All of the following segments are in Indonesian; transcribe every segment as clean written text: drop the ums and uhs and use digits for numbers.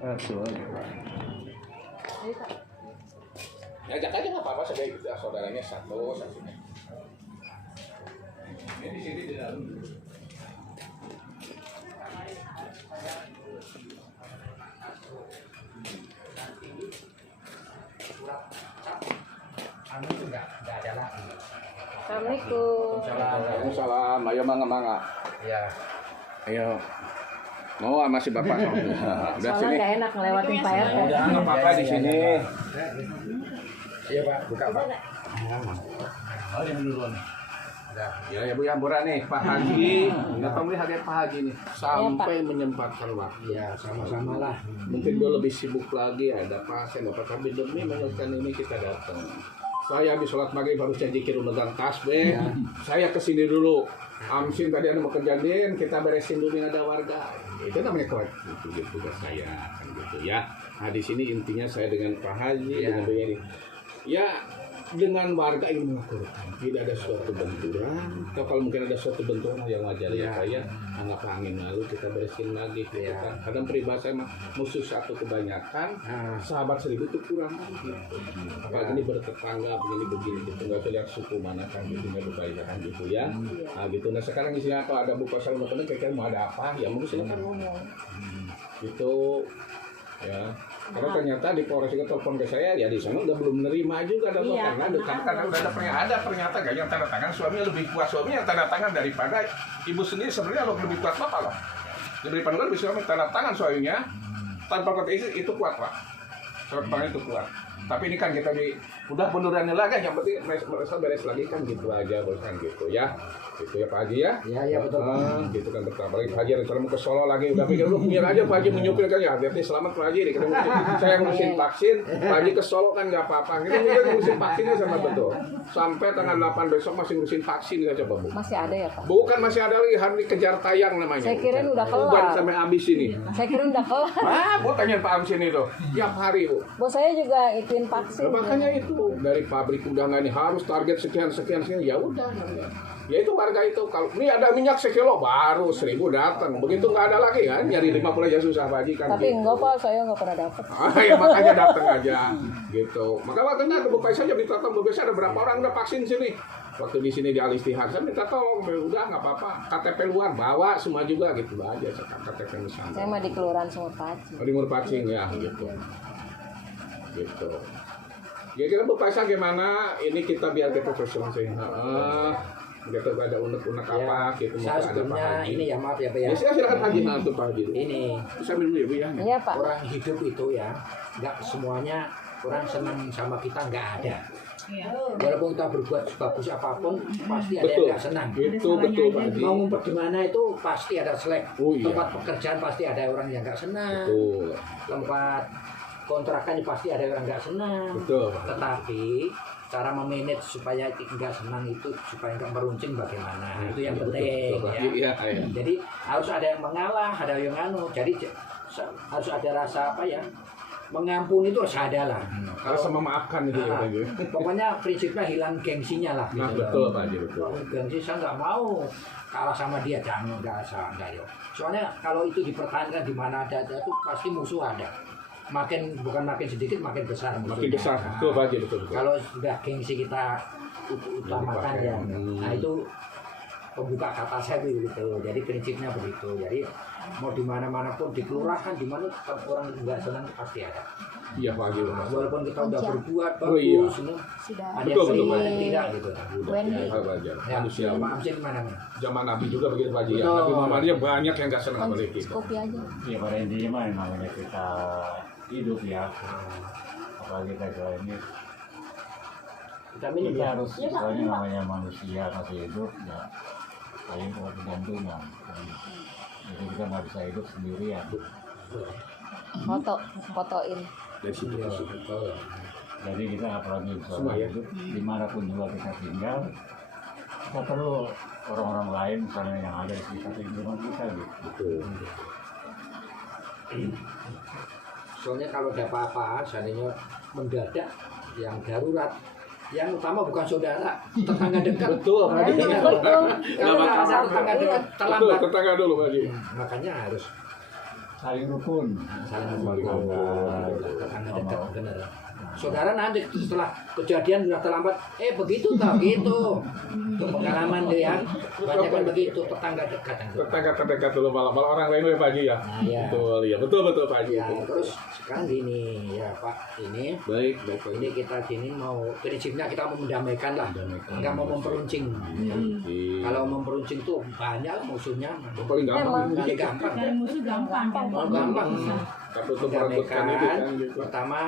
Betul. Ngajak aja nggak apa-apa, saudaranya satu. Ini di sini di dalam. Itu nggak ada lagi. Assalamualaikum. Waalaikumsalam. Ayo mangga. Ya. Ayo. Mau masih bapak. Udah Soalnya sini. nggak enak ngelewatin Pak RT. Udah nggak apa-apa di sini. Iya Pak, buka Pak. Oh, yang duluan. Ya Bu Yambura nih, Pak Haji. Datang beli hadiah Pak Haji nih. Sampai menyempatkan waktu. Ya, sama-sama lah. Mungkin dia lebih sibuk lagi, ada pasien, apa tapi demi menyelesaikan ini kita datang. Saya habis sholat maghrib baru saya zikir megang tasbih. Ya. Saya kesini dulu. Amsin tadi ada mau kejadian, kita beresin dulu yang ada warga. Itu namanya kewajiban gitu tugas saya kan gitu ya. Nah di sini intinya saya dengan Pak Haji dengan Bu Yani. Ya dengan warga ingin mengakurkan tidak ada suatu benturan atau kalau mungkin ada suatu benturan yang wajar ya saya anggap angin lalu kita beresin lagi gitu kan. Kadang peribahasa mah musuh satu kebanyakan sahabat seribu itu kurang gitu. Apalagi ini bertetangga begini gitu nggak usah lihat suku mana kan gitu nggak berbahayakan gitu ya. Nah gitu. Nah sekarang isinya kalau ada buka salam teman kira-kira mau ada apa ya mungkin silakan ngomong gitu ya. Karena ternyata di Polres itu telepon ke saya, ya di sana udah belum menerima juga ada karena karena udah ada pernyataan gak yang tanda tangan suaminya lebih kuat suaminya yang tanda tangan daripada ibu sendiri sebenarnya lebih kuat bapak loh. Lebih pandang lebih suami tanda tangan suaminya tanpa kata istri itu kuat Pak. Surat tangan itu kuat. Tapi ini kan kita udah beneran lagi yang penting mereka beres lagi kan gitu aja bosan gitu ya. Gitu ya Pak Haji ya. Iya betul Pak. Gitu kan betul. Apalagi Pak Haji rencana mau ke Solo lagi udah pikir lu biar aja Pak Haji menyupir kan ya. Berarti selamat Pak Haji nih. Saya ngurusin vaksin, Pak Haji ke Solo kan nggak apa-apa. Kita juga ngurusin vaksinnya sama betul. Sampai tanggal 8 besok masih ngurusin vaksin aja Pak Bu. Masih ada ya Pak? Bukan masih ada lagi hari kejar tayang namanya. Saya kira udah kelar. Bukan sampai habis ini. Saya kira udah kelar. Bu tanya Pak Amsin itu tiap hari Bu. Bos saya juga ituin vaksin. Nah, makanya itu dari pabrik udah nggak nih harus target sekian ya udah. Ya itu warga itu kalau ini ada minyak sekilo baru 1.000 datang begitu nggak ada lagi kan nyari 50 aja susah Pak Haji kan. Tapi gitu. enggak Pak, saya nggak pernah dapat. Ya makanya datang aja gitu. Maka waktunya ke Bapak saja minta tolong biasa ada berapa orang udah vaksin sini. Waktu di sini di Alistihar saya minta tolong udah nggak apa-apa KTP luar bawa semua juga gitu aja KTP misalnya. Saya mah di Kelurahan Sumur Paci. Oh, di Murpacing ya gitu. Gitu. Ya kira Bapak saya gimana? Ini kita biar kita profesional sih. Kita ada unek-unek apa gitu Saya sebetulnya ini ya maaf ya Pak ya. Ya silakan Haji untuk Pak Haji. Ini Bisa minum ya Bu ya. Iya Pak. orang hidup itu ya nggak semuanya orang senang sama kita nggak ada. Walaupun kita berbuat sebagus apapun pasti ada yang nggak senang. Betul Pak Haji. Mau ngumpet di mana itu pasti ada selek. Oh, iya. Tempat pekerjaan pasti ada orang yang nggak senang. Betul. Tempat kontrakan pasti ada orang nggak senang. Betul Pak. Tetapi cara memanage supaya nggak senang itu supaya nggak meruncing bagaimana itu yang penting Betul, ya. Iya. Jadi harus ada yang mengalah, ada yang jadi harus ada rasa apa ya, mengampuni itu harus ada lah. Harus memaafkan itu ya Pak Haji. Pokoknya prinsipnya hilang gengsinya lah. Nah gitu. betul Pak Haji betul. Gengsi saya nggak mau kalah sama dia, jangan nggak yo. Soalnya kalau itu dipertahankan di mana ada itu pasti musuh ada. Makin sedikit makin besar musuhnya. Makin besar betul Pak Haji betul. Kalau sudah gengsi kita utamakan ya, nah itu pembuka kata saya begitu. Jadi prinsipnya begitu. Jadi mau di mana-mana pun di kelurahan di mana tetap orang nggak senang pasti ada. Iya Pak Haji. Walaupun kita udah berbuat Oh, iya. bagus, ada Betul, yang betul, senang tidak gitu. Wendy. Wajar. Ya, Manusia. Pak Amsin mana? Zaman Nabi juga begitu Pak Haji ya. Betul. Nabi Muhammadnya banyak yang nggak senang sama kita. Kopi aja. Ya pada intinya mah yang namanya kita hidup ya. Apalagi kita ini Kita minum kita ya. harus soalnya namanya manusia masih hidup ya saling bergantungan. Jadi kita nggak bisa hidup sendirian. Fotoin. Dari situ ke situ. Jadi kita apalagi Semua bisa ya. hidup dimanapun juga kita tinggal, kita perlu orang-orang lain misalnya yang ada di sekitar lingkungan kita gitu. Betul. Soalnya kalau ada apa-apa, seandainya mendadak yang darurat, yang utama bukan saudara, tetangga dekat. Betul Pak Haji. Betul. Kalau nggak ada tetangga dekat Betul terlambat. tetangga dulu Pak Haji. Makanya harus saling rukun. saling Saling membantu, membantu. tetangga dekat bener. Saudara nanti setelah kejadian sudah terlambat, begitu tak gitu. Itu pengalaman deh ya, banyak kan begitu tetangga dekat. Tetangga terdekat dulu malah orang lain Pak Haji ya. Nah, ya. Betul ya, betul Pak Haji. Ya, terus sekarang gini ya Pak, ini Baik Pak Haji. ini kita gini mau prinsipnya kita mau mendamaikan lah, nggak mau memperuncing. Kalau memperuncing tuh banyak musuhnya. Paling gampang. Paling gampang. Dari musuh gampang kan. Gampang. Tapi untuk merebutkan itu kan Mendamaikan, gitu. pertama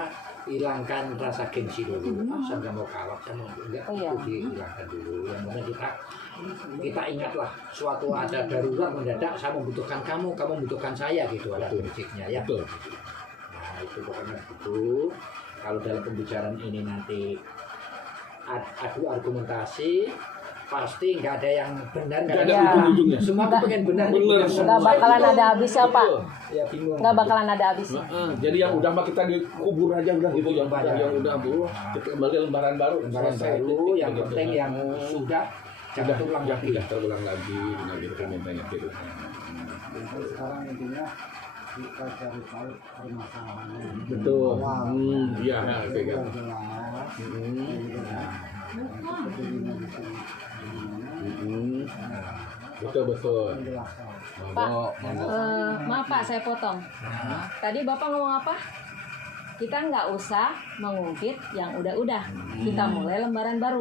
hilangkan rasa gengsi dulu. Saya nggak mau kalah, saya mau enggak, Oh, iya. itu dihilangkan dulu. Yang mana kita ingatlah suatu ada darurat mendadak, saya membutuhkan kamu membutuhkan saya gitu, ada prinsipnya ya. Betul. Nah itu pokoknya begitu. Kalau dalam pembicaraan ini nanti adu argumentasi, pasti nggak ada yang benar, Nggak ada Ya. ujung-ujungnya. semua tuh pengen benar. Bener. Nggak bakalan ada habisnya Pak. Ya bingung. Nggak bakalan ada habisnya. Jadi yang udah mah kita dikubur aja udah gitu, yang udah Bu. Kita kembali lembaran baru. Lembaran Selesai. baru, yang Begitu. penting yang sudah jangan terulang lagi. Tidak terulang lagi. Benar gitu mintanya gitu. Sekarang intinya kita cari tahu permasalahannya. Betul. Iya, kayak gitu. Jelas. Betul betul. Pak, Monggo. maaf Pak, saya potong. Tadi Bapak ngomong apa? Kita nggak usah mengungkit yang udah-udah. Kita mulai lembaran baru.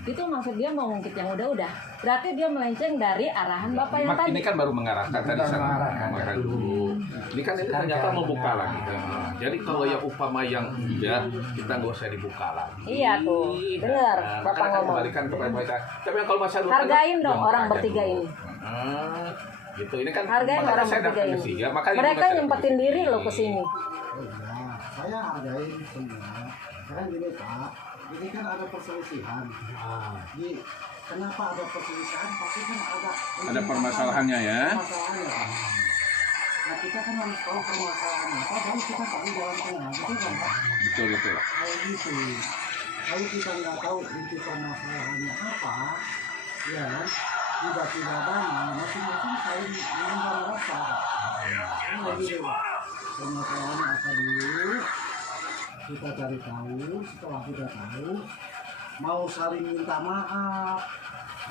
Itu maksud dia mengungkit yang udah-udah. Berarti dia melenceng dari arahan Bapak yang Mak, tadi. ini kan baru mengarahkan tadi mengarahkan dulu. Ini kan ini ternyata mau buka lagi. Jadi kalau yang upama yang udah kita nggak usah dibuka lagi. Iya tuh, bener Bapak Makanya kan ngomong. kembalikan kepada mereka. Tapi yang kalau masih Hargain dong orang bertiga ini. Gitu ini kan Hargain makanya orang saya bertiga datang ke ini. sini ya. Makanya Mereka saya nyempetin diri loh ke sini. Ya, saya hargai semua. Sekarang gini Pak, ini kan ada perselisihan. Di kenapa ada perselisihan? Pasti kan ada permasalahannya ya. Permasalahannya Pak. Nah kita kan harus tahu permasalahannya apa, baru kita cari jalan tengah, betul kan Pak? Betul betul. Kayak gitu. Kalau kita nggak tahu inti permasalahannya apa, ya kan? Tiba-tiba damai, masing-masing saling menambah rasa. Nah gitu Pak. Permasalahannya apa dulu? Kita cari tahu, setelah kita tahu, mau saling minta maaf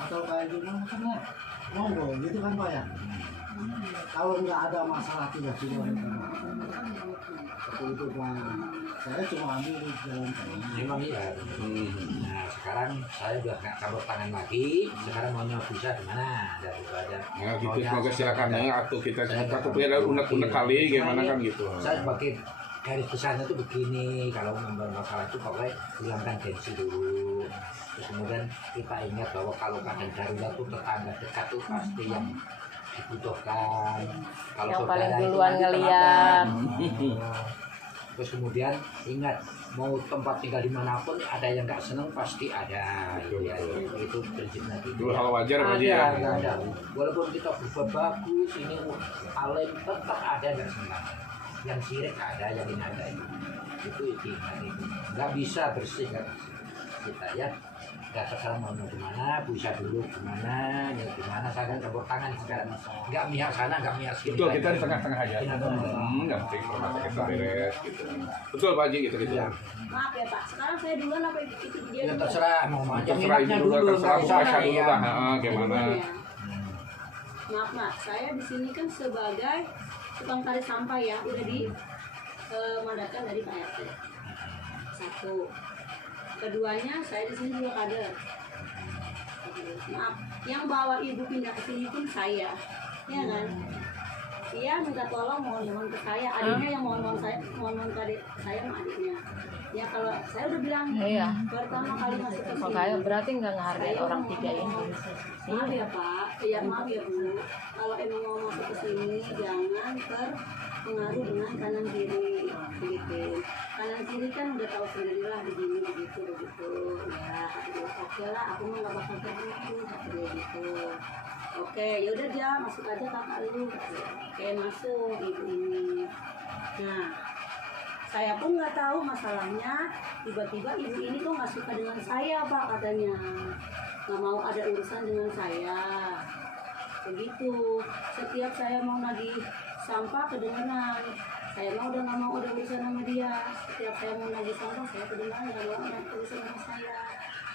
atau kayak gimana kan ya? Monggo gitu kan Pak ya? Kalau nggak ada masalah tiba-tiba minta maaf. Seperti itu Pak. Saya cuma ambil jalan tengah. Memang iya. Nah sekarang saya udah nggak campur tangan lagi. Sekarang maunya bisa gimana? Dari itu aja. Nah gitu Maunya semoga silakan seperti ya apa? atau kita Saya kita nggak punya tahu. unek-unek kali gimana kan gitu. Saya sebagai garis besarnya tuh begini, kalau membangun masalah itu pokoknya hilangkan gengsi dulu. Terus kemudian kita ingat bahwa kalau keadaan darurat tuh tetangga dekat tuh pasti yang dibutuhkan. Kalau Yang saudara paling itu duluan nanti ngeliat. terlambat. Terus kemudian ingat mau tempat tinggal dimanapun ada yang nggak seneng pasti ada. Betul, Ya, betul. itu prinsipnya gitu. Dulu hal wajar Pak Haji Ada, ya. ada. Walaupun kita berbuat bagus, ini alim tetap ada nggak senang. Yang sirik ada, yang ini ada. Itu ingat itu. Nggak bisa bersih nggak bersih. Kita ya. Nggak sekarang mau gimana, bisa dulu gimana, ya gimana. Saya kan campur tangan sekarang. Nggak mihak sana, nggak mihak sini. Betul kita di tengah-tengah aja. Di tengah-tengah. Nggak penting permasalahan kita beres gitu. Betul Pak Haji gitu gitu. Ya. Maaf ya Pak, sekarang saya duluan apa itu dia Ya duluan? terserah mau macam Terserah ibu dulu, terserah Bu Pasha dulu lah. Gimana? Duluan ya. Maaf Mas, saya di sini kan sebagai tukang tarik sampah ya, udah di mandatkan dari Pak RT. Satu. Keduanya saya di sini juga kader. Maaf, yang bawa ibu pindah ke sini pun saya, ya kan? Dia minta tolong mohon-mohon ke saya, adiknya yang mohon-mohon ke adik saya sama adiknya. Ya kalau saya udah bilang Iya. pertama kali masuk ke sini. Makanya berarti nggak ngehargain Saya orang mau tiga ini. ngomong, maaf ya Pak, ya maaf ya Bu, kalau emang mau masuk ke sini jangan terpengaruh dengan kanan kiri, gitu. Kanan kiri kan udah tahu sendirilah begini begitu, ya. Oke lah, aku mah nggak bakal terbentuk dia gitu. Oke, yaudah dia masuk aja kakak lu. Oke masuk ibu ini. Nah, saya pun nggak tahu masalahnya, tiba-tiba ibu ini kok nggak suka dengan saya Pak katanya, nggak mau ada urusan dengan saya, begitu. Setiap saya mau nagih sampah kedengeran. Saya mah udah nggak mau udah urusan sama dia. Setiap saya mau nagih sampah saya kedengeran nggak mau urusan sama saya.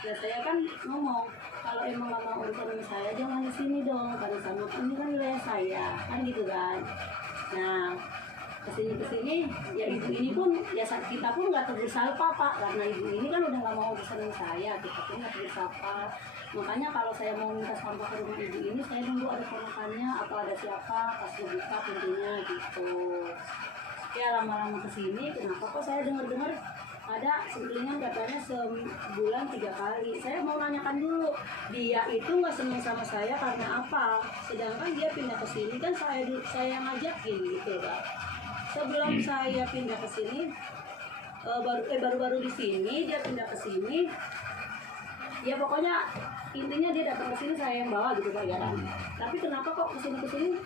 Ya saya kan ngomong kalau emang nggak mau urusan sama saya jangan di sini dong karena sama ini kan wilayah saya kan gitu kan. Nah kesini ya ibu ini pun ya kita pun nggak tegur sapa Pak karena ibu ini kan udah nggak mau urusan sama saya, kita pun nggak tegur sapa. Makanya kalau saya mau minta sampah ke rumah ibu ini saya nunggu ada ponakannya atau ada siapa pas buka pintunya gitu. Ya lama-lama kesini kenapa kok saya dengar ada selingan katanya sebulan 3 kali. Saya mau nanyakan dulu dia itu nggak senang sama saya karena apa, sedangkan dia pindah ke sini kan saya ngajakin gitu Pak. Sebelum saya pindah ke sini baru-baru di sini dia pindah ke sini. Ya pokoknya intinya dia datang ke sini saya yang bawa gitu Pak ya kan. Tapi kenapa kok kesini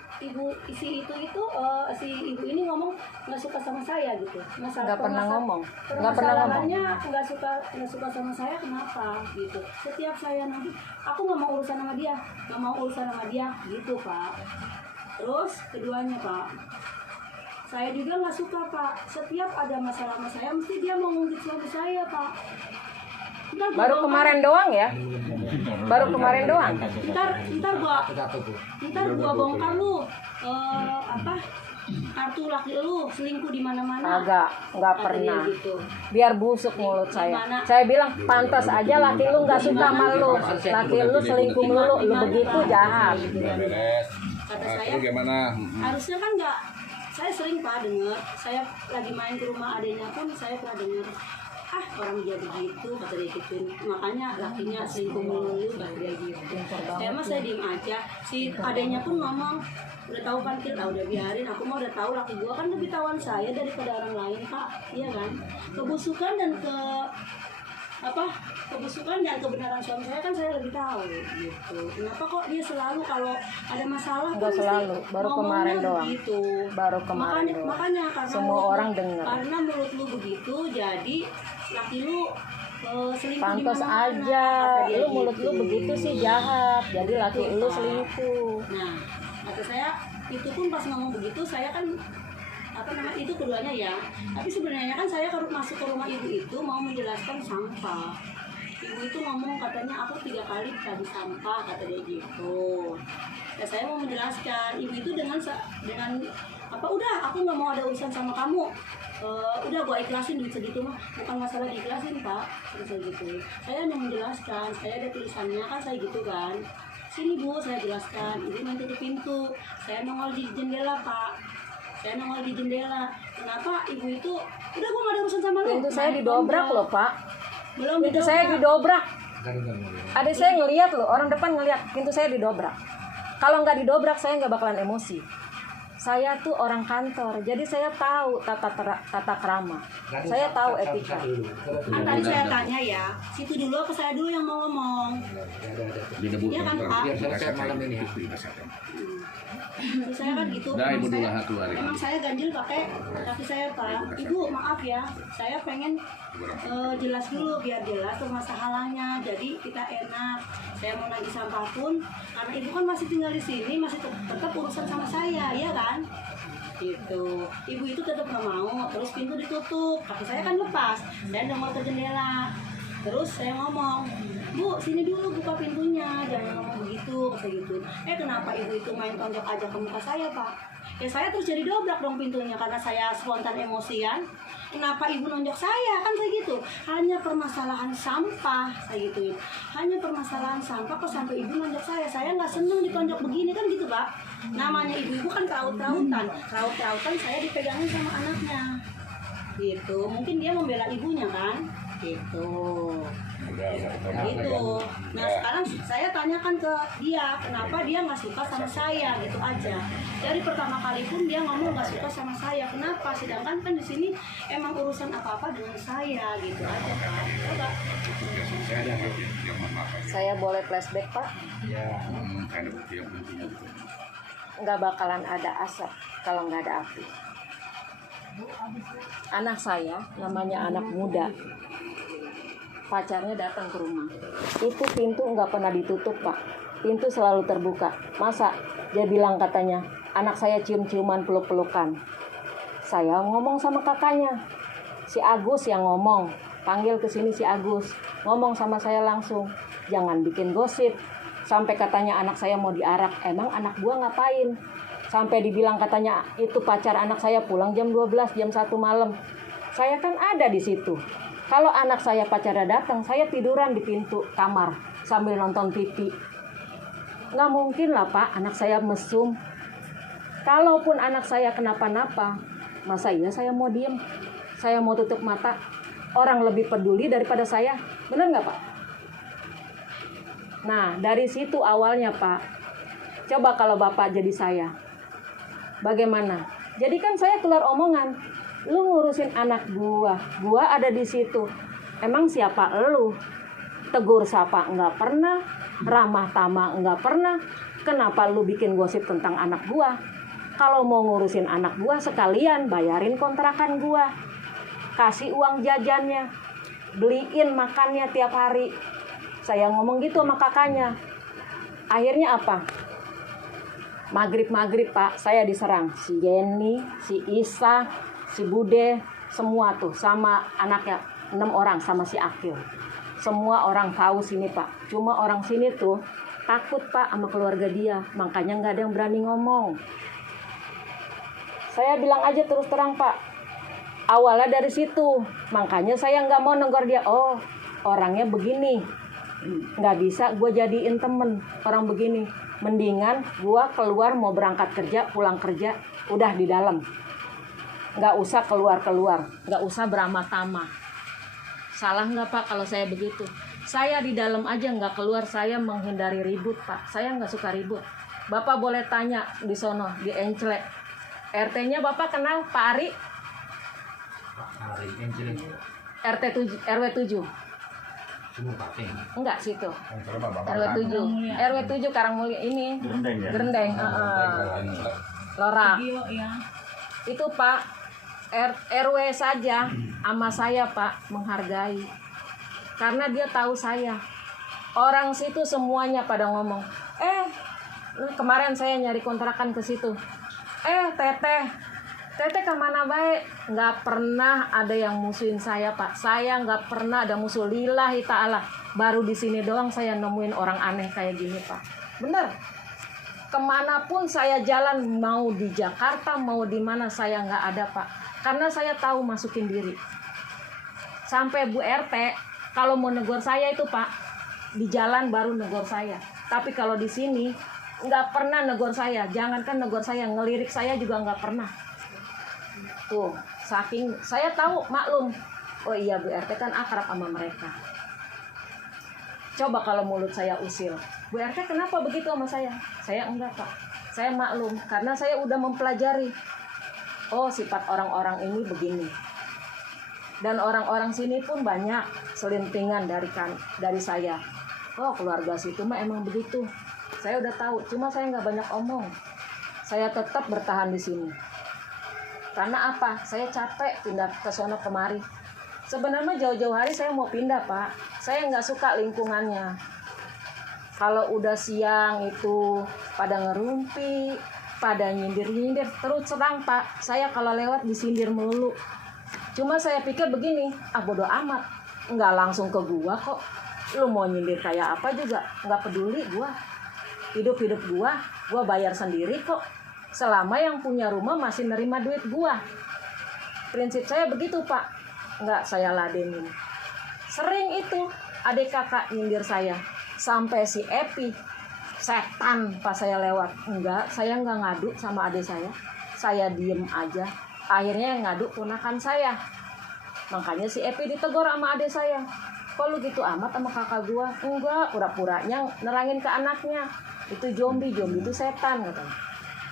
si ibu ini ngomong nggak suka sama saya gitu. Nggak pernah ngomong. Permasalahannya nggak suka sama saya kenapa gitu. Setiap saya nanti aku nggak mau urusan sama dia gitu Pak. Terus keduanya Pak, saya juga nggak suka Pak. Setiap ada masalah sama saya mesti dia mau ngungkit suami saya Pak. Baru kemarin doang ya? Baru kemarin doang. Ntar gua bongkar lu kartu laki lu selingkuh di mana-mana. Nggak pernah. Gitu. Biar busuk mulut saya. Gimana? Saya bilang pantas aja laki lu nggak suka sama lu. Laki lu selingkuh melulu, lu begitu jahat. Kata saya, Gimana? harusnya kan nggak. Saya sering Pak dengar. Saya lagi main ke rumah adenya pun saya pernah dengar. Orang dia begitu kata dia gitu, makanya lakinya selingkuh melulu kata dia gitu. Saya diem aja. Si adanya pun ngomong udah tahu kan udah biarin, aku mau udah tahu laki gua kan lebih tawan saya daripada orang lain Pak, iya kan. Kebusukan dan kebenaran suami saya kan saya lebih tahu gitu. Kenapa kok dia selalu kalau ada masalah Nggak selalu, baru kemarin doang. gitu. Baru kemarin doang. Makanya karena Semua orang dengar. karena mulut lu begitu jadi laki lu selingkuh Pantas di mana-mana, aja, kata dia lu mulut gitu. lu begitu sih jahat. Jadi laki lu selingkuh. Nah, kata saya itu pun pas ngomong begitu saya kan itu keduanya ya. Tapi sebenarnya kan saya masuk ke rumah ibu itu mau menjelaskan sampah. Ibu itu ngomong katanya aku 3 kali tadi sampah kata dia gitu. Ya saya mau menjelaskan ibu itu dengan udah aku nggak mau ada urusan sama kamu. Udah gua ikhlasin duit segitu mah bukan masalah diikhlasin Pak, gitu. Saya hanya menjelaskan, saya ada tulisannya kan saya gitu kan. Sini Bu, saya jelaskan. Ibu main tutup pintu. Saya nongol di jendela Pak. Kenapa ibu itu udah gua nggak ada urusan sama lu. Pintu saya didobrak loh Pak. Belum Pintu saya didobrak. Adik saya ngelihat loh, orang depan ngelihat pintu saya didobrak. Kalau nggak didobrak saya nggak bakalan emosi. Saya tuh orang kantor, jadi saya tahu tata krama. Saya tahu etika. Kan tadi saya tanya ya, situ dulu apa saya dulu yang mau ngomong? Iya kan Pak? Biar selesai malam ini. Terus saya kan gitu. Emang saya ganjil pakai kaki saya Pak. Ibu maaf ya, saya pengen jelas dulu biar jelas permasalahannya. Jadi kita enak. Saya mau nagih sampah pun, karena ibu kan masih tinggal di sini, masih tetap urusan sama saya, ya kan? Gitu. Ibu itu tetap nggak mau, terus pintu ditutup, kaki saya kan lepas, dan nongol ke jendela. Terus saya ngomong, Bu, sini dulu buka pintunya, jangan ngomong begitu, kata gitu. Kenapa ibu itu main tonjok aja ke muka saya, Pak? Ya saya terus jadi dobrak dong pintunya karena saya spontan emosian. Kenapa ibu nonjok saya? Kan saya gitu. Hanya permasalahan sampah, saya gituin. Hanya permasalahan sampah kok sampai ibu nonjok saya. Saya nggak seneng ditonjok begini kan gitu, Pak. Namanya ibu-ibu kan raut-rautan. Raut-rautan saya dipegangin sama anaknya. Gitu. Mungkin dia membela ibunya kan? Gitu. Gitu. Nah sekarang saya tanyakan ke dia kenapa dia nggak suka sama saya gitu aja. Dari pertama kali pun dia ngomong nggak suka sama saya. Kenapa? Sedangkan kan di sini emang urusan apa-apa dengan saya gitu aja Pak. Coba. Saya boleh flashback Pak? Nggak bakalan ada asap kalau nggak ada api. Anak saya namanya anak muda. Pacarnya datang ke rumah. Itu pintu nggak pernah ditutup Pak. Pintu selalu terbuka. Masa dia bilang katanya, anak saya cium-ciuman peluk-pelukan. Saya ngomong sama kakaknya, si Agus yang ngomong, panggil ke sini si Agus, ngomong sama saya langsung, jangan bikin gosip. Sampai katanya anak saya mau diarak, emang anak gua ngapain? Sampai dibilang katanya itu pacar anak saya pulang jam 12, jam 1 malam. Saya kan ada di situ. Kalau anak saya pacarnya datang, saya tiduran di pintu kamar sambil nonton TV. Nggak mungkin lah Pak, anak saya mesum. Kalaupun anak saya kenapa-napa, masa iya saya mau diem? Saya mau tutup mata? Orang lebih peduli daripada saya. Benar nggak Pak? Nah, dari situ awalnya Pak. Coba kalau Bapak jadi saya. Bagaimana? Jadi kan saya keluar omongan. Lu ngurusin anak gua ada di situ. Emang siapa lu? Tegur sapa enggak pernah, ramah tamah enggak pernah. Kenapa lu bikin gosip tentang anak gua? Kalau mau ngurusin anak gua sekalian bayarin kontrakan gua. Kasih uang jajannya. Beliin makannya tiap hari. Saya ngomong gitu sama kakaknya. Akhirnya apa? Maghrib Pak, saya diserang. Si Jenny, si Isa, si Bude, semua tuh sama anaknya 6 orang sama si Akil. Semua orang tahu sini Pak. Cuma orang sini tuh takut Pak sama keluarga dia. Makanya nggak ada yang berani ngomong. Saya bilang aja terus terang Pak. Awalnya dari situ. Makanya saya nggak mau negor dia. Oh orangnya begini. Nggak bisa gue jadiin temen orang begini. Mendingan gue keluar mau berangkat kerja, pulang kerja, udah di dalam. Nggak usah keluar-keluar, nggak usah beramah-tamah. Salah nggak Pak kalau saya begitu? Saya di dalam aja nggak keluar, saya menghindari ribut Pak. Saya nggak suka ribut. Bapak boleh tanya di sono, di Enclek. RT-nya Bapak kenal Pak Ari? RT 7, RW 7. Enggak situ. RW 7. RW 7 Karangmulia ini. Gerendeng. Lorak. Itu Pak RW saja sama saya Pak menghargai. Karena dia tahu saya. Orang situ semuanya pada ngomong, kemarin saya nyari kontrakan ke situ. Teteh kemana baik? Nggak pernah ada yang musuhin saya Pak. Saya nggak pernah ada musuh, lillahi ta'ala. Baru di sini doang saya nemuin orang aneh kayak gini Pak. Bener. Kemanapun saya jalan, mau di Jakarta, mau di mana saya nggak ada Pak. Karena saya tahu masukin diri. Sampai Bu RT, kalau mau negor saya itu Pak, di jalan baru negor saya. Tapi kalau di sini, nggak pernah negor saya. Jangankan negor saya, ngelirik saya juga nggak pernah. Tuh, saking saya tahu maklum. Oh iya Bu RT kan akrab sama mereka. Coba kalau mulut saya usil. Bu RT kenapa begitu sama saya? Saya enggak Pak. Saya maklum karena saya udah mempelajari. Oh sifat orang-orang ini begini. Dan orang-orang sini pun banyak selintingan dari saya. Oh keluarga situ mah emang begitu. Saya udah tahu. Cuma saya nggak banyak omong. Saya tetap bertahan di sini. Karena apa? Saya capek pindah ke sono kemari. Sebenarnya jauh-jauh hari saya mau pindah Pak. Saya nggak suka lingkungannya. Kalau udah siang itu pada ngerumpi, pada nyindir-nyindir. Terus terang Pak, saya kalau lewat disindir melulu. Cuma saya pikir begini, bodo amat. Nggak langsung ke gua kok. Lu mau nyindir kayak apa juga, nggak peduli gua. Hidup-hidup gua bayar sendiri kok. Selama yang punya rumah masih nerima duit gua. Prinsip saya begitu Pak. Enggak saya ladenin. Sering itu adik kakak nyindir saya. Sampai si Epi setan pas saya lewat. Enggak, saya enggak ngadu sama adik saya. Saya diem aja. Akhirnya yang ngadu ponakan saya. Makanya si Epi ditegur sama adik saya. Kok lu gitu amat sama kakak gua? Enggak, pura-puranya nerangin ke anaknya. Itu zombie itu setan katanya.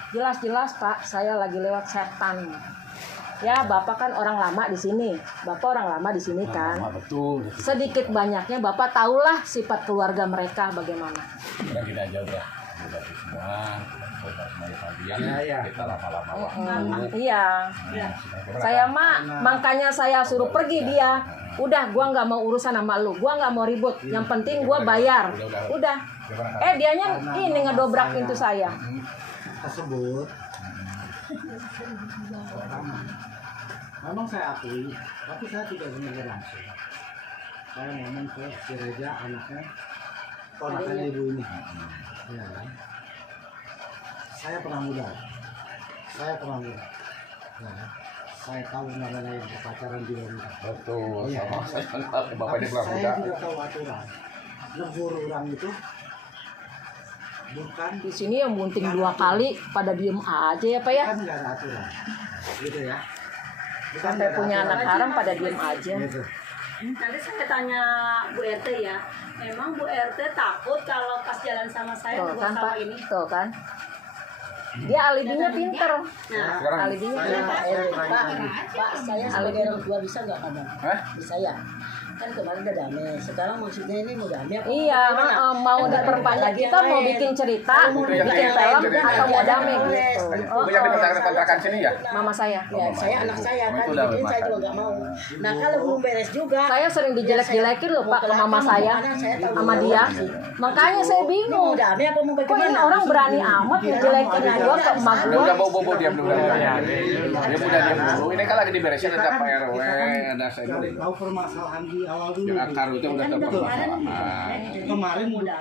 Jelas-jelas Pak, saya lagi lewat setan. Ya, Bapak kan orang lama di sini. Bapak orang lama di sini kan. Betul. Sedikit banyaknya Bapak tahulah sifat keluarga mereka bagaimana. Udah tidak jauh ya. Udah semua. Kita lama-lama. Iya. Saya makanya saya suruh pergi dia. Udah, gua nggak mau urusan sama lu. Gua nggak mau ribut. Yang penting gua bayar. Udah. Dianya ini ngedobrak pintu saya. Tersebut Pertama, memang saya akui, tapi saya tidak dengar langsung. Saya ngomong ke si Reza, anaknya, ponakan ibu ini. Ya, kan? Saya pernah muda. Ya, kan? Saya tahu nggak ada yang pacaran di luar nikah. Betul, Iya. sama saya kenal bapak Tapi ini pernah muda. saya juga tahu aturan. Negur orang itu bukan Di sini yang bunting 2 kali pada diem aja ya Pak ya. kan nggak ada aturan, gitu ya. Bukan Sampai nggak ada punya aturan. anak haram pada diem aja. Gitu. Nanti saya tanya Bu RT ya, emang Bu RT takut kalau pas jalan sama saya Tuh buat kan Pak, sawah ini? tuh kan. Dia alibinya pinter. Nah, Sekarang Alibinya Saya pinter. Pak, saya sebagai orang tua bisa nggak ngomong? Hah? Bisa ya? Kan kemarin udah damai, sekarang maksudnya ini mau damai apa? Iya, mau diperbanyak kita mau bikin cerita, Itu yang bikin kayak film cerita. atau mau damai gitu. Itu yang dikontrakan kontrakan sini ya? Mama saya. Ya, saya anak saya kan, Itu udah jadi saya juga nggak mau. Nah kalau belum beres juga, Saya sering dijelek-jelekin loh Pak ke mama saya sama dia. Makanya saya ini mau bingung. damai apa mau Kok ini bagaimana? orang berani amat ngejelekin gua ke emak Udah gua. udah bobo diam dulu. Dia udah diam dulu. Ini kan lagi diberesin ada Pak RW, ada saya Cari dulu. tahu permasalahan di awal dulu. Yang akar itu udah ada permasalahan. Kemarin